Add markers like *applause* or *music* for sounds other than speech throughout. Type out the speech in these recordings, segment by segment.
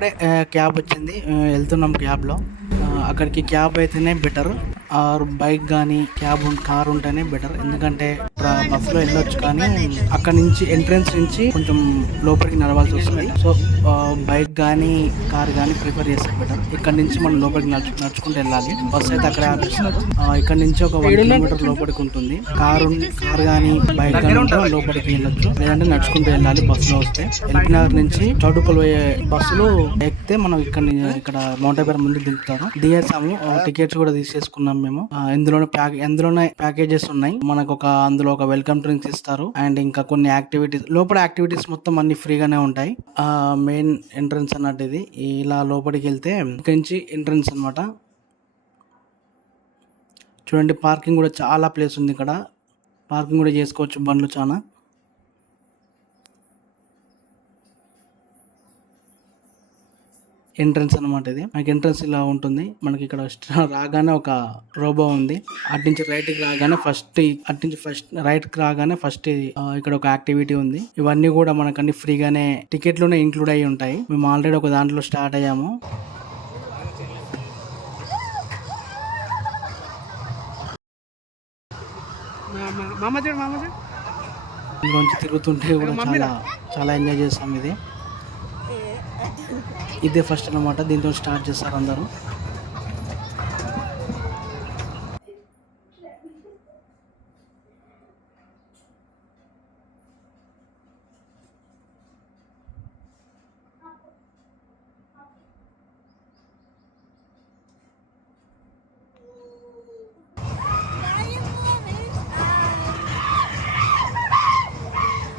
ఇప్పుడే క్యాబ్ వచ్చింది. వెళ్తున్నాం క్యాబ్లో. అక్కడికి క్యాబ్ అయితేనే బెటర్. ఆర్ బైక్ కానీ క్యాబ్ కార్ ఉంటేనే బెటర్. ఎందుకంటే బస్సులో వెళ్ళొచ్చు కానీ అక్కడ నుంచి ఎంట్రన్స్ నుంచి కొంచెం లోపలికి నడవాల్సి వస్తుంది. సో బైక్ కానీ కార్ కానీ ప్రిఫర్ చేస్తే బెటర్ ఇక్కడ నుంచి మనం లోపలికి నడుచు నడుచుకుంటూ వెళ్ళాలి. బస్ అయితే అక్కడే ఇక్కడ నుంచి ఒక వన్ కిలోమీటర్ లోపలికి ఉంటుంది. కారు కార్ కానీ బైక్ కానీ ఉంటే లోపలికి వెళ్ళొచ్చు. లేదంటే నడుచుకుంటూ వెళ్ళాలి బస్సులో వస్తే. ఎల్బీ నగర్ నుంచి చౌటుకలు పోయే బస్సులు ఎక్కితే మనం ఇక్కడ ఇక్కడ మౌంట్ ముందు దింపుతారు దిగేసాము టికెట్స్ కూడా తీసేసుకున్నాం మేము. ఇందులోనే ప్యాక్ ఇందులోనే ప్యాకేజెస్ ఉన్నాయి. మనకు ఒక అందులో ఒక వెల్కమ్ డ్రింక్స్ ఇస్తారు. అండ్ ఇంకా కొన్ని యాక్టివిటీస్ లోపల యాక్టివిటీస్ మొత్తం అన్ని ఫ్రీగానే ఉంటాయి. మెయిన్ ఎంట్రన్స్ అన్నట్టు ఇది. ఇలా లోపలికి వెళ్తే ఇక్కడి నుంచి ఎంట్రన్స్ అన్నమాట. చూడండి పార్కింగ్ కూడా చాలా ప్లేస్ ఉంది ఇక్కడ. పార్కింగ్ కూడా చేసుకోవచ్చు బండ్లు చాలా. ఎంట్రన్స్ అన్నమాట ఇది. మనకి ఎంట్రన్స్ ఇలా ఉంటుంది. మనకి ఇక్కడ *laughs* రాగానే ఒక రోబో ఉంది. అటు నుంచి రైట్కి రాగానే ఫస్ట్ అటు నుంచి ఫస్ట్ రైట్కి రాగానే ఫస్ట్ ఇక్కడ ఒక యాక్టివిటీ ఉంది. ఇవన్నీ కూడా మనకు అన్ని ఫ్రీగానే టికెట్లోనే ఇంక్లూడ్ అయి ఉంటాయి. మేము ఆల్రెడీ ఒక దాంట్లో స్టార్ట్ అయ్యాము. మామజుడు మామజుడు ఇందులోంచి తిరుగుతుంటే కూడా చాలా చాలా ఎంజాయ్ చేస్తాం ఇది. ఇదే ఫస్ట్ అన్నమాట దీంతో స్టార్ట్ చేస్తారు అందరూ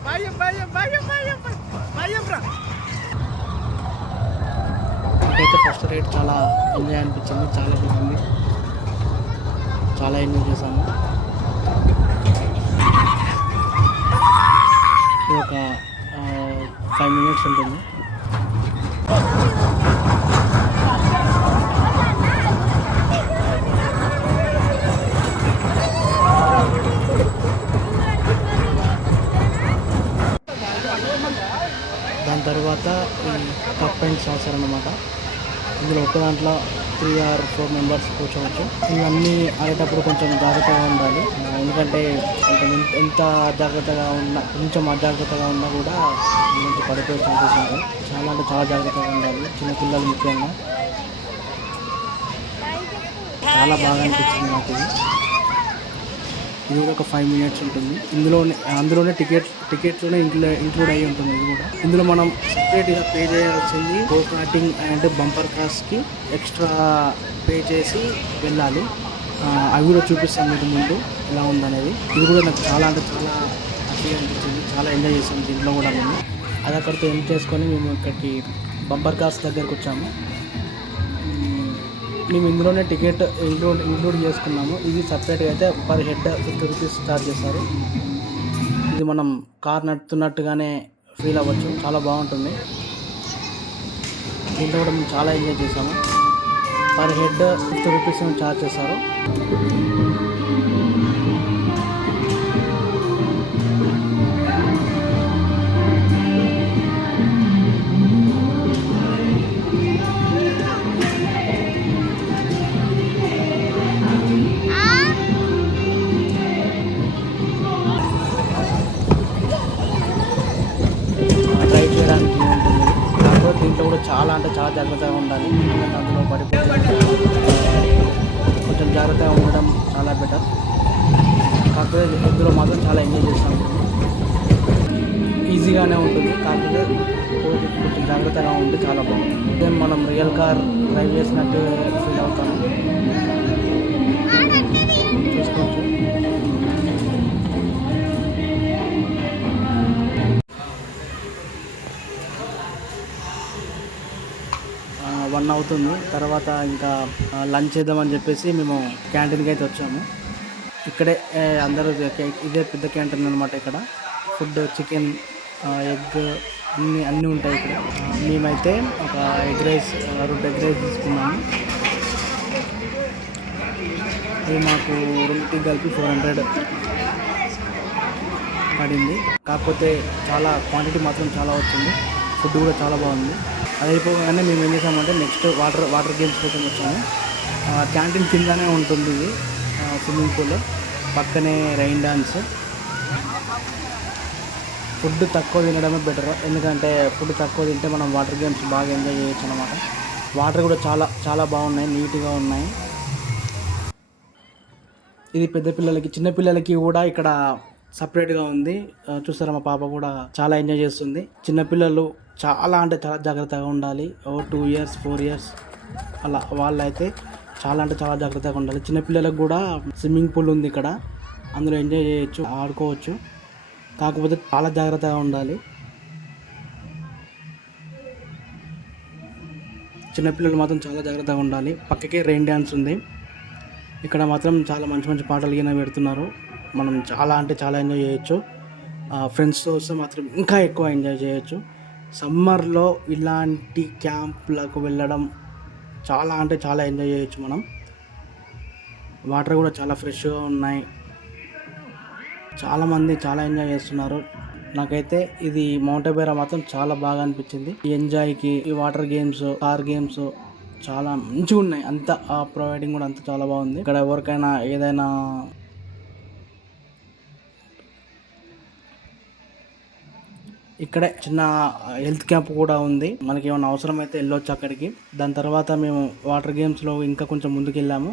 భయం భయం భయం భయం భయం రా నాకైతే ఫస్ట్ రైడ్ చాలా ఎంజాయ్ అనిపించింది చాలా బాగుంది. చాలా ఎంజాయ్ చేశాము. ఇది ఒక ఫైవ్ మినిట్స్ ఉంటుంది. దాని తర్వాత ఈ కప్ అండ్ సాసర్ అన్నమాట. ఇందులో ఒక దాంట్లో త్రీ ఆర్ ఫోర్ మెంబర్స్ కూర్చోవచ్చు. ఇవన్నీ ఆడేటప్పుడు కొంచెం జాగ్రత్తగా ఉండాలి. ఎందుకంటే ఎంత- జాగ్రత్తగా ఉన్నా కొంచెం అజాగ్రత్తగా ఉన్నా కూడా మంచి పడిపోయే ఛాన్సెస్ ఉంటాయి. చాలా అంటే చాలా జాగ్రత్తగా ఉండాలి. చిన్నపిల్లలు ముఖ్యంగా. చాలా బాగా అనిపించింది నాకు ఇది కూడా ఒక ఫైవ్ మినిట్స్ ఉంటుంది. ఇందులోనే అందులోనే టికెట్ టికెట్లోనే ఇంక్లూ ఇంక్లూడ్ అయ్యి ఉంటుంది ఇది కూడా. ఇందులో మనం సపరేట్గా పే చేయాల్సింది గో కార్టింగ్ అండ్ బంపర్ కార్స్కి ఎక్స్ట్రా పే చేసి వెళ్ళాలి. అవి కూడా చూపిస్తాను మీకు ముందు ఎలా ఉందనేది. ఇది కూడా నాకు చాలా అంటే చాలా హ్యాపీగా అనిపించింది. చాలా ఎంజాయ్ చేసింది దీంట్లో కూడా మేము. అది అక్కడితో ఎంజాయ్ చేసుకొని మేము ఇక్కడికి బంపర్ కార్స్ దగ్గరికి వచ్చాము. మేము ఇందులోనే టికెట్ ఇంక్లూడ్ ఇంక్లూడ్ చేసుకున్నాము. ఇది సపరేట్గా అయితే per head fifty rupees charge చేస్తారు. ఇది మనం కార్ నడుపుతున్నట్టుగానే ఫీల్ అవ్వచ్చు. చాలా బాగుంటుంది. దీంట్లో కూడా మేము చాలా ఎంజాయ్ చేసాము per head fifty rupees charge చేస్తారు దీంట్లో కూడా చాలా అంటే చాలా జాగ్రత్తగా ఉండాలి. ఎందుకంటే అందులో పడిపోతే కొంచెం జాగ్రత్తగా ఉండడం చాలా బెటర్ కాకపోతే ఇందులో మాత్రం చాలా ఎంజాయ్ చేస్తాం. ఈజీగానే ఉంటుంది. కాకపోతే కొంచెం జాగ్రత్తగా ఉంటే చాలా బాగుంటుంది. మనం రియల్ కార్ డ్రైవ్ చేసినట్టు ఫీల్ అవుతాము. చూసుకోవచ్చు. వన్ అవుతుంది. తర్వాత ఇంకా లంచ్ చేద్దామని చెప్పేసి మేము క్యాంటీన్కి అయితే వచ్చాము. ఇక్కడే అందరూ ఇదే- పెద్ద క్యాంటీన్ అనమాట ఇక్కడ. ఫుడ్ చికెన్ ఎగ్ అన్నీ అన్నీ ఉంటాయి ఇక్కడ. మేమైతే ఒక ఎగ్ రైస్ రెండు ఎగ్ రైస్ తీసుకున్నాము. అది మాకు రెండుకి కలిపి ఫోర్ హండ్రెడ్ పడింది. కాకపోతే చాలా క్వాంటిటీ మాత్రం చాలా వచ్చింది. ఫుడ్ కూడా చాలా బాగుంది. అది అయిపోగానే మేము ఏం చేసామంటే నెక్స్ట్ వాటర్ వాటర్ గేమ్స్ కోసం వచ్చాము. క్యాంటీన్ కిందనే ఉంటుంది ఇది. Swimming pool. పక్కనే రైన్ డాన్స్. ఫుడ్ తక్కువ తినడమే బెటర్. ఎందుకంటే ఫుడ్ తక్కువ తింటే మనం వాటర్ గేమ్స్ బాగా ఎంజాయ్ చేయొచ్చు అనమాట వాటర్ కూడా చాలా చాలా బాగున్నాయి నీట్గా ఉన్నాయి. ఇది పెద్ద పిల్లలకి చిన్న పిల్లలకి కూడా ఇక్కడ సపరేట్గా ఉంది. చూసారా మా పాప కూడా చాలా ఎంజాయ్ చేస్తుంది. చిన్నపిల్లలు చాలా అంటే చాలా జాగ్రత్తగా ఉండాలి. ఓ టూ ఇయర్స్ ఫోర్ ఇయర్స్ అలా వాళ్ళైతే చాలా అంటే చాలా జాగ్రత్తగా ఉండాలి. చిన్నపిల్లలకు కూడా స్విమ్మింగ్ పూల్ ఉంది ఇక్కడ. అందులో ఎంజాయ్ చేయొచ్చు ఆడుకోవచ్చు. కాకపోతే చాలా జాగ్రత్తగా ఉండాలి. చిన్నపిల్లలు మాత్రం చాలా జాగ్రత్తగా ఉండాలి. పక్కకే రెయిన్ డ్యాన్స్ ఉంది. ఇక్కడ మాత్రం చాలా మంచి మంచి పాటలు గిన పెడుతున్నారు. మనం చాలా అంటే చాలా ఎంజాయ్ చేయొచ్చు. ఫ్రెండ్స్తో వస్తే మాత్రం ఇంకా ఎక్కువ ఎంజాయ్ చేయొచ్చు. సమ్మర్లో ఇలాంటి క్యాంప్లకు వెళ్ళడం చాలా అంటే చాలా ఎంజాయ్ చేయొచ్చు మనం. వాటర్ కూడా చాలా ఫ్రెష్గా ఉన్నాయి. చాలామంది చాలా ఎంజాయ్ చేస్తున్నారు. నాకైతే ఇది మౌంట్ బేరా మాత్రం చాలా బాగా అనిపించింది. ఈ ఎంజాయ్కి ఈ వాటర్ గేమ్స్ కార్ గేమ్స్ చాలా మంచిగా ఉన్నాయి అంత ఆ ప్రొవైడింగ్ కూడా అంత చాలా బాగుంది. ఇక్కడ ఎవరికైనా ఏదైనా ఇక్కడే చిన్న హెల్త్ క్యాంప్ కూడా ఉంది. మనకి ఏమైనా అవసరం అయితే వెళ్ళొచ్చు అక్కడికి. దాని తర్వాత మేము వాటర్ గేమ్స్లో ఇంకా కొంచెం ముందుకెళ్ళాము.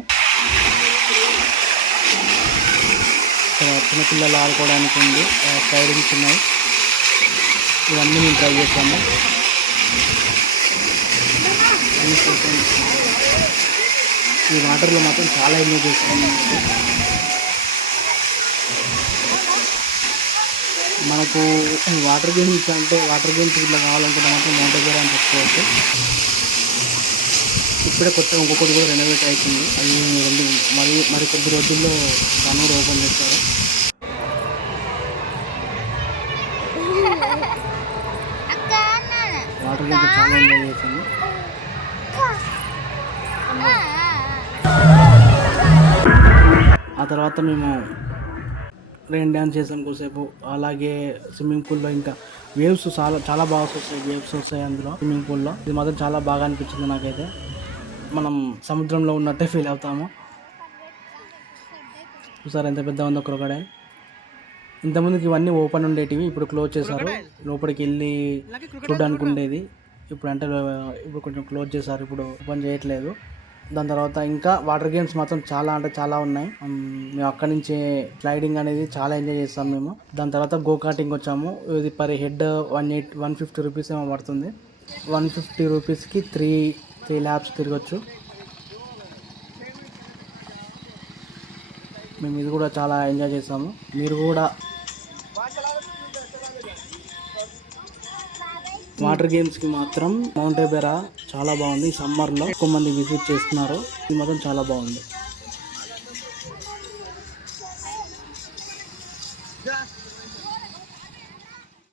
చిన్నపిల్లలు ఆడుకోవడానికి ఉంది. స్లైడింగ్స్ ఉన్నాయి. ఇవన్నీ మేము ట్రై చేస్తాము. ఈ వాటర్లో మాత్రం చాలా ఎంజాయ్ చేస్తాము. మనకు వాటర్ గేమ్స్ అంటే వాటర్ గేమ్స్ ఇట్లా కావాలనుకుంటే మాత్రం మౌంట్ ఎబేరా అని చెప్పుకోవచ్చు. ఇప్పుడే కొత్తగా ఇంకొకటి కూడా రెనోవేట్ అవుతుంది అది రెండు మరి మరి కొద్ది రోజుల్లో దాన్ని కూడా ఓపెన్ చేస్తారు. వాటర్ గేమ్స్ చాలా ఎంజాయ్ చేసింది ఆ తర్వాత మేము రెయిన్ డ్యాన్స్ చేసాం కొద్దిసేపు. అలాగే స్విమ్మింగ్ పూల్లో ఇంకా వేవ్స్ చాలా చాలా బాగా వస్తాయి. వేవ్స్ వస్తాయి అందులో స్విమ్మింగ్ పూల్లో ఇది మాత్రం చాలా బాగా అనిపించింది నాకైతే. మనం సముద్రంలో ఉన్నట్టే ఫీల్ అవుతాము. చూసారు ఎంత పెద్ద ఉందో క్రొకడైల్ ఇంతకుముందుకి ఇవన్నీ ఓపెన్ ఉండేటివి ఇప్పుడు క్లోజ్ చేశారు. లోపలికి వెళ్ళి చూడడానికి ఉండేది. ఇప్పుడు అంటే ఇప్పుడు కొంచెం క్లోజ్ చేశారు. ఇప్పుడు ఓపెన్ చేయట్లేదు. దాని తర్వాత ఇంకా వాటర్ గేమ్స్ మాత్రం చాలా అంటే చాలా ఉన్నాయి. మేము అక్కడి నుంచి స్లైడింగ్ అనేది చాలా ఎంజాయ్ చేస్తాం మేము. దాని తర్వాత గో కార్టింగ్ వచ్చాము. ఇది per head one eight one fifty rupees ఏమో పడుతుంది. వన్ ఫిఫ్టీ రూపీస్కి త్రీ త్రీ ల్యాబ్స్ తిరగచ్చు. మేము ఇది కూడా చాలా ఎంజాయ్ చేసాము మీరు కూడా వాటర్ గేమ్స్కి మాత్రం మౌంట్ ఎబెరా చాలా బాగుంది. సమ్మర్లో ఎక్కువ మంది విజిట్ చేస్తున్నారు. ఇది మాత్రం చాలా బాగుంది.